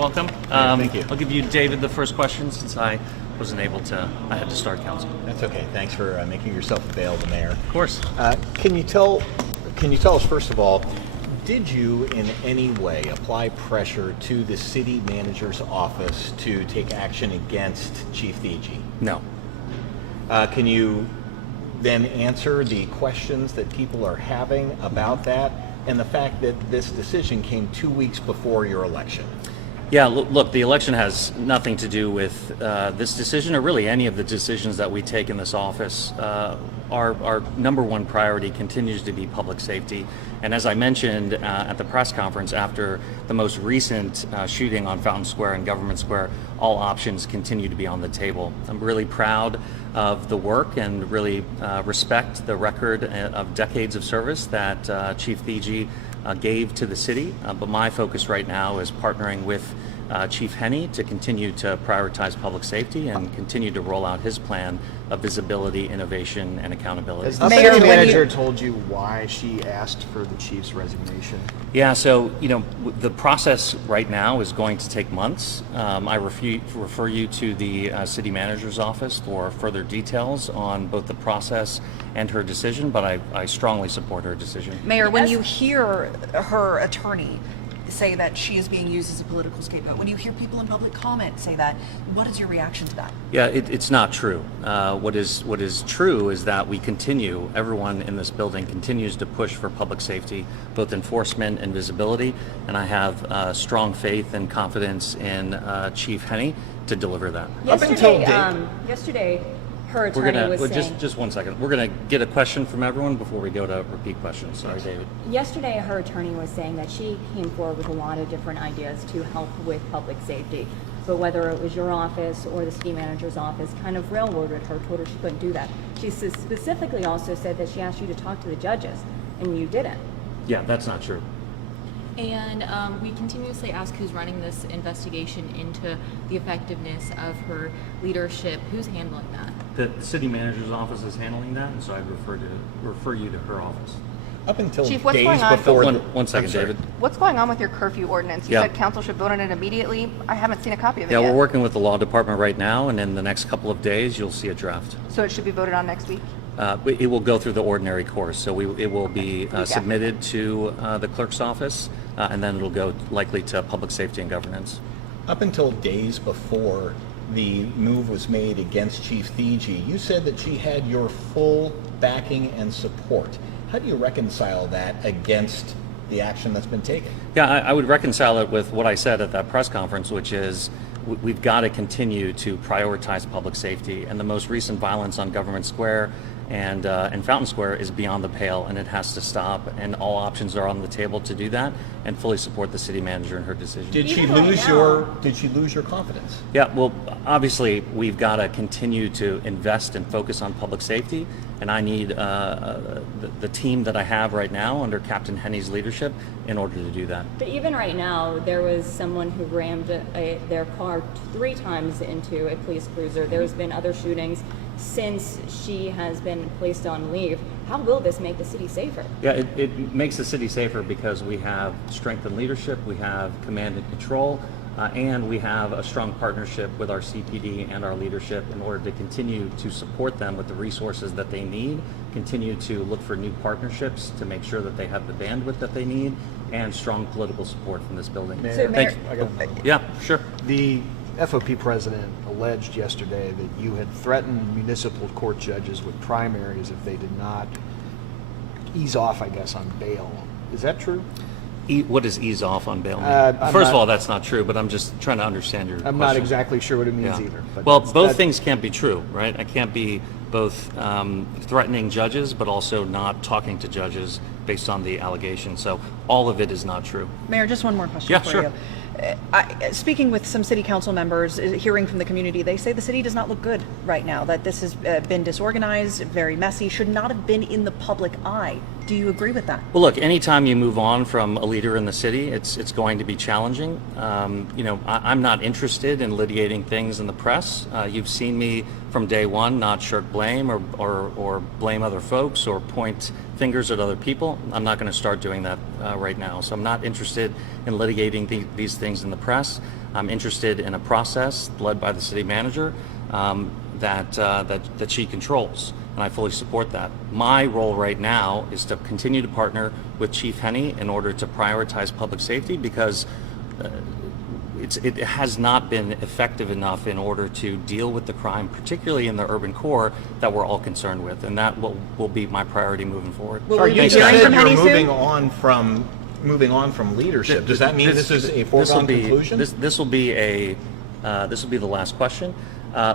Welcome. Thank you. I'll give you, David, the first question since I wasn't able to. I had to start council. That's okay. Thanks for making yourself available, Mayor. Of course. Can you tell us, first of all, did you in any way apply pressure to the city manager's office to take action against Chief Theetge? No. Can you then answer the questions that people are having about that and the fact that this decision came 2 weeks before your election? Yeah, look, the election has nothing to do with this decision or really any of the decisions that we take in this office. Our number one priority continues to be public safety. And as I mentioned at the press conference after the most recent shooting on Fountain Square and Government Square, all options continue to be on the table. I'm really proud of the work and really respect the record of decades of service that Chief Theetge gave to the city, but my focus right now is partnering with Chief Henney to continue to prioritize public safety and continue to roll out his plan of visibility, innovation, and accountability. Has the city manager told you why she asked for the chief's resignation? Yeah, so the process right now is going to take months. I refer you to the city manager's office for further details on both the process and her decision, but I strongly support her decision. Mayor, when you hear her attorney say that she is being used as a political scapegoat, when you hear people in public comment say that, what is your reaction to that? Yeah, it's not true. What is true is that everyone in this building continues to push for public safety, both enforcement and visibility, and I have strong faith and confidence in Chief Henney to deliver that. Yesterday, her attorney was saying... Just 1 second. We're going to get a question from everyone before we go to repeat questions. Sorry, David. Yesterday, her attorney was saying that she came forward with a lot of different ideas to help with public safety. But whether it was your office or the city manager's office kind of railroaded her, told her she couldn't do that. She specifically also said that she asked you to talk to the judges, and you didn't. Yeah, that's not true. And we continuously ask who's running this investigation into the effectiveness of her leadership. Who's handling that? The city manager's office is handling that, and so I'd refer you to her office. Up until Chief, what's days going on? before... One second, David. What's going on with your curfew ordinance? You Yeah. said council should vote on it immediately. I haven't seen a copy of it Yeah, yet. we're working with the law department right now, and in the next couple of days, you'll see a draft. So it should be voted on next week? It will go through the ordinary course, so it will be submitted to the clerk's office, and then it'll go likely to public safety and governance. Up until days before the move was made against Chief Theetge, you said that she had your full backing and support. How do you reconcile that against the action that's been taken? Yeah, I would reconcile it with what I said at that press conference, which is we've got to continue to prioritize public safety, and the most recent violence on Government Square and Fountain Square is beyond the pale, and it has to stop, and all options are on the table to do that, and fully support the city manager in her decision. Did she lose your confidence? Yeah, well, obviously we've got to continue to invest and focus on public safety, and I need the team that I have right now under Captain Henney's leadership in order to do that. But even right now, there was someone who rammed their car 3 times into a police cruiser. There's been other shootings since she has been placed on leave. How will this make the city safer? Yeah, it makes the city safer because we have strengthened leadership, we have command and control, and we have a strong partnership with our CPD and our leadership in order to continue to support them with the resources that they need, continue to look for new partnerships to make sure that they have the bandwidth that they need, and strong political support from this building. Mayor, So, Mayor- I got another one. Yeah, sure. The FOP president alleged yesterday that you had threatened municipal court judges with primaries if they did not ease off, I guess, on bail. Is that true? What does ease off on bail mean? I'm First of not- all, that's not true, but I'm just trying to understand your I'm question. not exactly sure what it means Yeah. either. But Well, that's- both that- things can't be true, right? I can't be both threatening judges, but also not talking to judges based on the allegations. So all of it is not true. Mayor, just one more question Yeah, for sure. you. Speaking with some city council members, hearing from the community, they say the city does not look good right now, that this has been disorganized, very messy, should not have been in the public eye. Do you agree with that? Well, look, anytime you move on from a leader in the city, it's going to be challenging. I'm not interested in litigating things in the press. You've seen me from day one not shirk blame or blame other folks or point fingers at other people. I'm not going to start doing that right now. So I'm not interested in litigating these things in the press. I'm interested in a process led by the city manager that she controls, and I fully support that. My role right now is to continue to partner with Chief Henney in order to prioritize public safety, because it has not been effective enough in order to deal with the crime, particularly in the urban core, that we're all concerned with, and that will be my priority moving forward. Will Sorry, we you be said hearing from you're Henny moving soon? on from leadership. Does that mean this is a foregone conclusion? This will be the last question.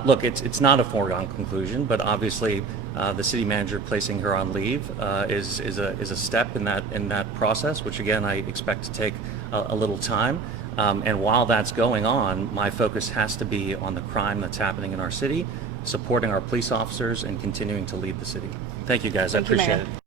Look, it's not a foregone conclusion, but obviously the city manager placing her on leave is a step in that process, which again I expect to take a little time. And while that's going on, my focus has to be on the crime that's happening in our city, supporting our police officers, and continuing to lead the city. Thank you, guys. I Thank you, appreciate Mayor. it.